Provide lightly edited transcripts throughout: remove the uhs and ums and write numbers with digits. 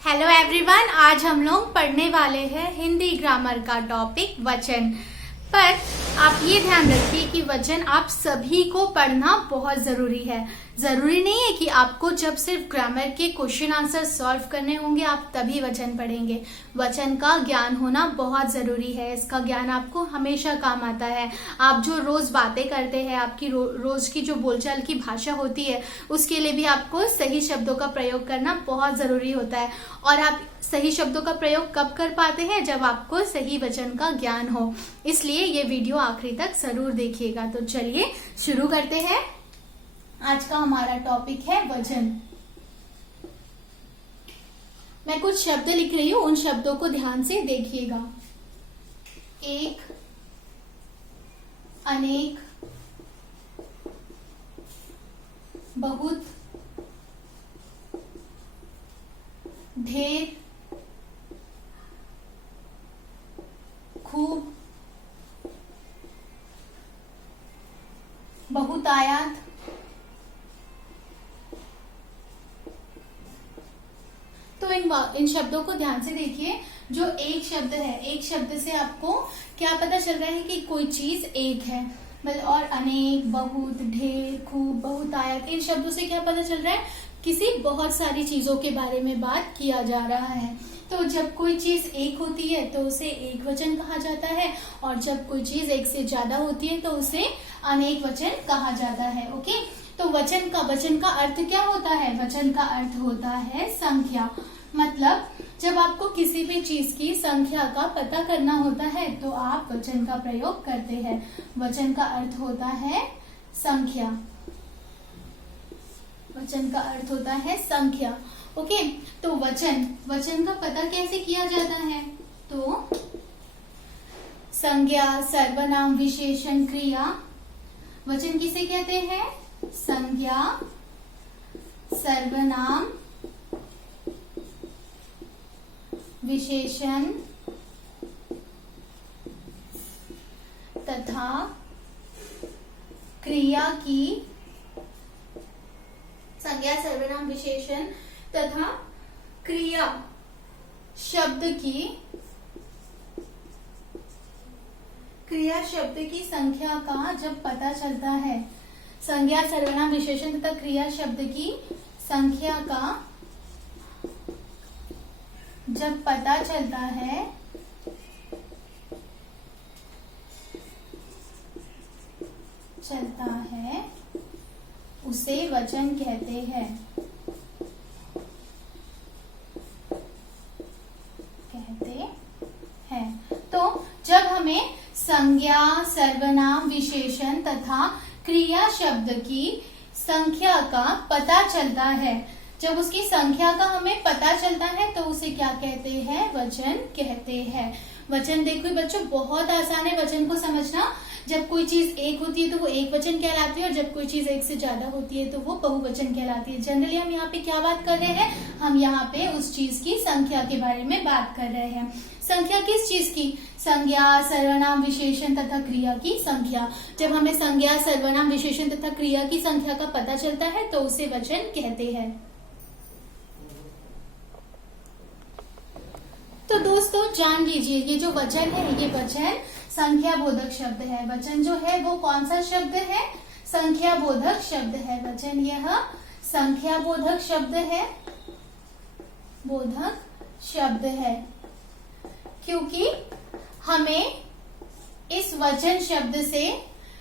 Hello everyone, आज हम लोग पढ़ने वाले हैं हिंदी ग्रामर का टॉपिक वचन। पर आप ये ध्यान रखिए कि वचन आप सभी को पढ़ना बहुत जरूरी है। जरूरी नहीं है कि आपको जब सिर्फ ग्रामर के क्वेश्चन आंसर सॉल्व करने होंगे आप तभी वचन पढ़ेंगे। वचन का ज्ञान होना बहुत जरूरी है। इसका ज्ञान आपको हमेशा काम आता है। आप जो रोज बातें करते हैं, आपकी रोज की जो बोलचाल की भाषा होती है, उसके लिए भी आपको सही शब्दों का प्रयोग करना बहुत जरूरी होता है। और आप सही शब्दों का प्रयोग कब कर पाते हैं? जब आपको सही वचन का ज्ञान हो। इसलिए ये वीडियो आखिरी तक जरूर देखिएगा। तो चलिए शुरू करते हैं। आज का हमारा टॉपिक है वचन। मैं कुछ शब्द लिख रही हूं, उन शब्दों को ध्यान से देखिएगा। एक, अनेक, बहुत, ढेर, खूब, बहुतायत, तो इन शब्दों को ध्यान से देखिए। जो एक शब्द है, एक शब्द से आपको क्या पता चल रहा है कि कोई चीज एक है। मतलब और अनेक, बहुत, ढेर, खूब, बहुतायत, इन शब्दों से क्या पता चल रहा है? किसी बहुत सारी चीजों के बारे में बात किया जा रहा है। तो जब कोई चीज एक होती है तो उसे एक वचन कहा जाता है, और जब कोई चीज एक से ज्यादा होती है तो उसे अनेक वचन कहा जाता है। ओके, तो वचन का अर्थ क्या होता है? वचन का अर्थ होता है संख्या। मतलब जब आपको किसी भी चीज की संख्या का पता करना होता है तो आप वचन का प्रयोग करते हैं। वचन का अर्थ होता है संख्या। वचन का अर्थ होता है संख्या। ओके, तो वचन का पता कैसे किया जाता है? तो संज्ञा, सर्वनाम, विशेषण, क्रिया। वचन किसे कहते हैं? संज्ञा, सर्वनाम, विशेषण तथा क्रिया की, संज्ञा, सर्वनाम, विशेषण तथा क्रिया शब्द की संख्या का जब पता चलता है। संज्ञा, सर्वनाम, विशेषण तथा क्रिया शब्द की संख्या का जब पता चलता है उसे वचन कहते हैं। तो जब हमें संज्ञा, सर्वनाम, विशेषण तथा क्रिया शब्द की संख्या का पता चलता है, जब उसकी संख्या का हमें पता चलता है तो उसे क्या कहते हैं? वचन कहते हैं। वचन देखो बच्चों, बहुत आसान है वचन को समझना। जब कोई चीज एक होती है तो वो एक वचन कहलाती है, और जब कोई चीज एक से ज्यादा होती है तो वो बहुवचन कहलाती है। जनरली हम यहाँ पे क्या बात कर रहे हैं? हम यहाँ पे उस चीज की संख्या के बारे में बात कर रहे हैं। संख्या किस चीज की? संज्ञा, सर्वनाम, विशेषण तथा क्रिया की संख्या। जब हमें संज्ञा, सर्वनाम, विशेषण तथा क्रिया की संख्या का पता चलता है तो उसे वचन कहते हैं। तो दोस्तों जान लीजिए, ये जो वचन है, ये वचन संख्या बोधक शब्द है। वचन जो है वो कौन सा शब्द है? संख्या बोधक शब्द है। वचन यह संख्या बोधक शब्द है। बोधक शब्द है क्योंकि हमें इस वचन शब्द से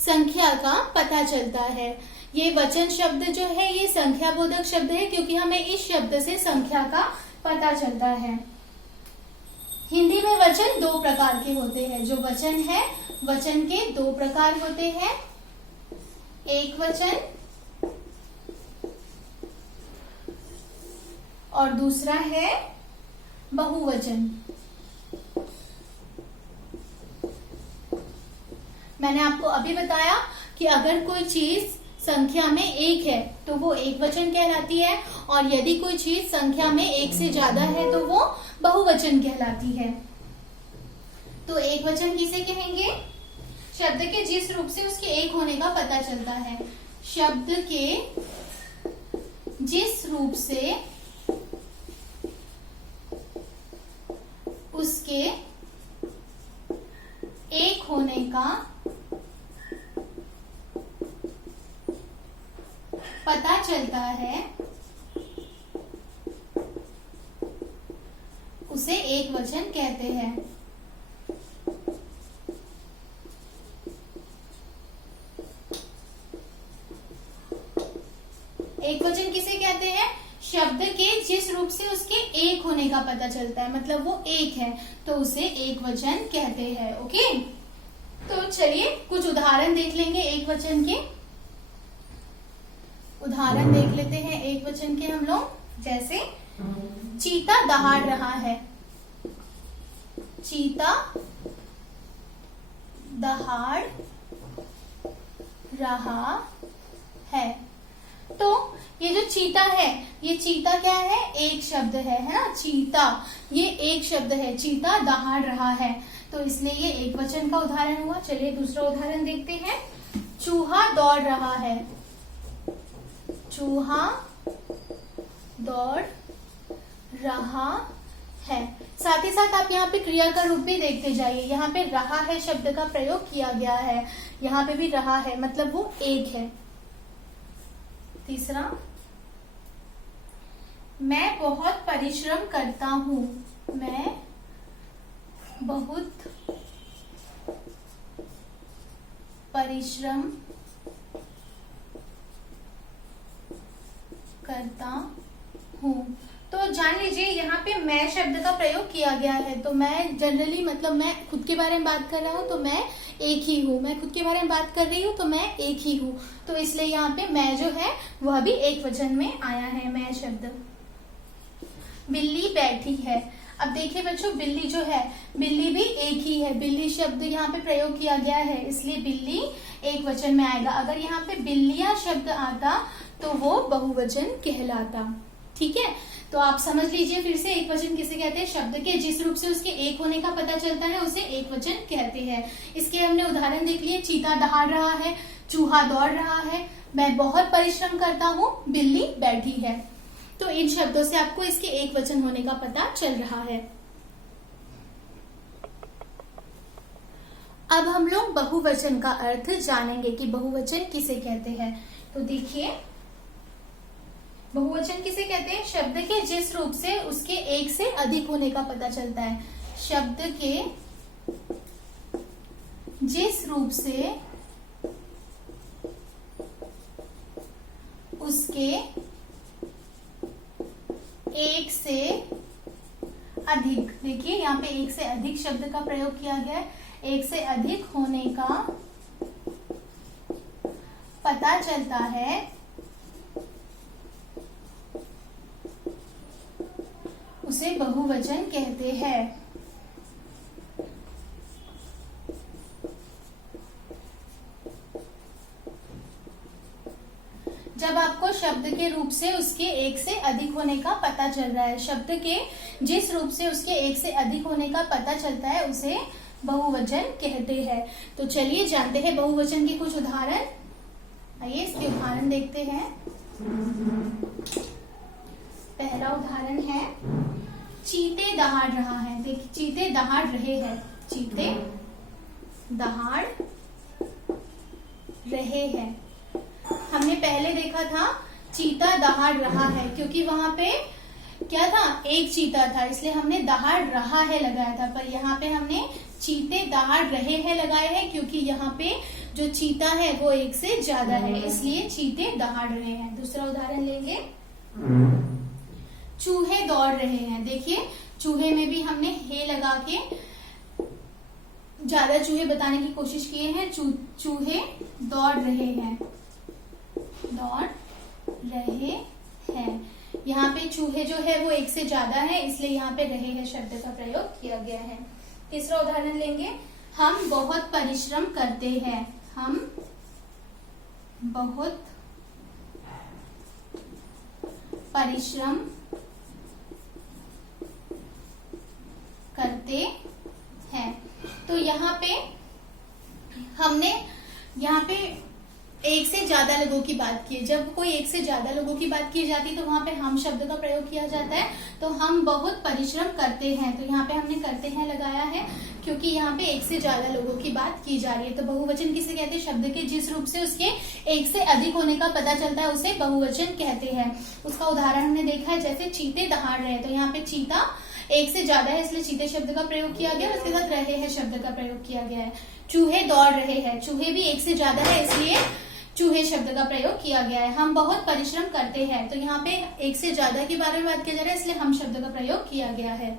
संख्या का पता चलता है। ये वचन शब्द जो है ये संख्या बोधक शब्द है क्योंकि हमें इस शब्द से संख्या का पता चलता है। हिंदी में वचन दो प्रकार के होते हैं। जो वचन है, वचन के दो प्रकार होते हैं। एक वचन और दूसरा है बहुवचन। मैंने आपको अभी बताया कि अगर कोई चीज संख्या में एक है तो वो एक वचन कहलाती है, और यदि कोई चीज संख्या में एक से ज्यादा है तो वो बहुवचन कहलाती है। तो एक वचन किसे कहेंगे? शब्द के जिस रूप से उसके एक होने का पता चलता है। शब्द के जिस रूप से उसके एक होने का पता चलता है उसे एक वचन कहते हैं। एक वचन किसे कहते हैं? शब्द के जिस रूप से उसके एक होने का पता चलता है, मतलब वो एक है, तो उसे एक वचन कहते हैं। ओके, तो चलिए कुछ उदाहरण देख लेंगे एक वचन के। उदाहरण देख लेते हैं एक वचन के हम लोग। जैसे चीता दहाड़ रहा है। चीता दहाड़ रहा है। तो ये जो चीता है, ये चीता क्या है? एक शब्द है ना, चीता ये एक शब्द है। चीता दहाड़ रहा है, तो इसलिए ये एक वचन का उदाहरण हुआ। चलिए दूसरा उदाहरण देखते हैं। चूहा दौड़ रहा है। चूहा दौड़ रहा है। साथ ही साथ आप यहाँ पे क्रिया का रूप भी देखते जाइए। यहाँ पे रहा है शब्द का प्रयोग किया गया है, यहाँ पे भी रहा है, मतलब वो एक है। तीसरा, मैं बहुत परिश्रम करता हूँ। मैं बहुत परिश्रम करता हूँ। तो जान लीजिए यहाँ पे मैं शब्द का प्रयोग किया गया है। तो मैं जनरली, मतलब मैं खुद के बारे में बात कर रहा हूँ तो मैं एक ही हूँ। मैं खुद के बारे में बात कर रही हूँ तो मैं एक ही हूँ। तो इसलिए यहाँ पे मैं जो है वह भी एक वचन में आया है, मैं शब्द। बिल्ली बैठी है। अब देखिए बच्चों, बिल्ली जो है, बिल्ली भी एक ही है। बिल्ली शब्द यहाँ पे प्रयोग किया गया है, इसलिए बिल्ली एक वचन में आएगा। अगर यहाँ पे बिल्लियां शब्द आता तो वो बहुवचन कहलाता। ठीक है, तो आप समझ लीजिए फिर से एक वचन किसे कहते हैं? शब्द के जिस रूप से उसके एक होने का पता चलता है उसे एक वचन कहते हैं। इसके हमने उदाहरण देख लिए। चीता दहाड़ रहा है, चूहा दौड़ रहा है, मैं बहुत परिश्रम करता हूँ, बिल्ली बैठी है। तो इन शब्दों से आपको इसके एक वचन होने का पता चल रहा है। अब हम लोग बहुवचन का अर्थ जानेंगे कि बहुवचन किसे कहते हैं। तो देखिए, बहुवचन किसे कहते हैं? शब्द के जिस रूप से उसके एक से अधिक होने का पता चलता है। शब्द के जिस रूप से उसके एक से अधिक, देखिए यहाँ पे एक से अधिक शब्द का प्रयोग किया गया है। एक से अधिक होने का पता चलता है उसे बहुवचन कहते हैं। जब आपको शब्द के रूप से उसके एक से अधिक होने का पता चल रहा है, शब्द के जिस रूप से उसके एक से अधिक होने का पता चलता है उसे बहुवचन कहते हैं। तो चलिए जानते हैं बहुवचन के कुछ उदाहरण। आइए इसके उदाहरण देखते हैं। पहला उदाहरण है चीते दहाड़ रहा है। देखिए, चीते दहाड़ रहे हैं। चीते दहाड़ रहे हैं। हमने पहले देखा था चीता दहाड़ रहा है, क्योंकि वहां पे क्या था? एक चीता था, इसलिए हमने दहाड़ रहा है लगाया था। पर यहाँ पे हमने चीते दहाड़ रहे हैं लगाए हैं, क्योंकि यहाँ पे जो चीता है वो एक से ज्यादा है, इसलिए चीते दहाड़ रहे हैं। दूसरा उदाहरण लेंगे। चूहे दौड़ रहे हैं। देखिए, चूहे में भी हमने हे लगा के ज्यादा चूहे बताने की कोशिश किए हैं। चूहे दौड़ रहे हैं। दौड़ रहे हैं। यहाँ पे चूहे जो है वो एक से ज्यादा है, इसलिए यहाँ पे रहे हैं शब्द का प्रयोग किया गया है। तीसरा उदाहरण लेंगे। हम बहुत परिश्रम करते हैं। हम बहुत परिश्रम करते हैं। तो यहाँ पे हमने एक से ज्यादा लोगों की बात की, जब कोई एक से ज्यादा लोगों की बात की जाती है तो वहां पे हम शब्द का प्रयोग किया जाता है। तो हम बहुत परिश्रम करते हैं, तो यहाँ पे हमने करते हैं लगाया है क्योंकि यहाँ पे एक से ज्यादा लोगों की बात की जा रही है। तो बहुवचन किसे कहते हैं? शब्द के जिस रूप से उसके एक से अधिक होने का पता चलता है उसे बहुवचन कहते हैं। उसका उदाहरण हमने देखा है, जैसे चीते दहाड़ रहे हैं, तो यहाँ पे चीता एक से ज्यादा है इसलिए चीते शब्द का प्रयोग किया गया, उसके साथ रहे हैं शब्द का प्रयोग किया गया है। चूहे दौड़ रहे हैं, चूहे भी एक से ज्यादा है इसलिए चूहे शब्द का प्रयोग किया गया है। हम बहुत परिश्रम करते हैं, तो यहाँ पे एक से ज्यादा के बारे में बात किया जा रहा है इसलिए हम शब्द का प्रयोग किया गया है।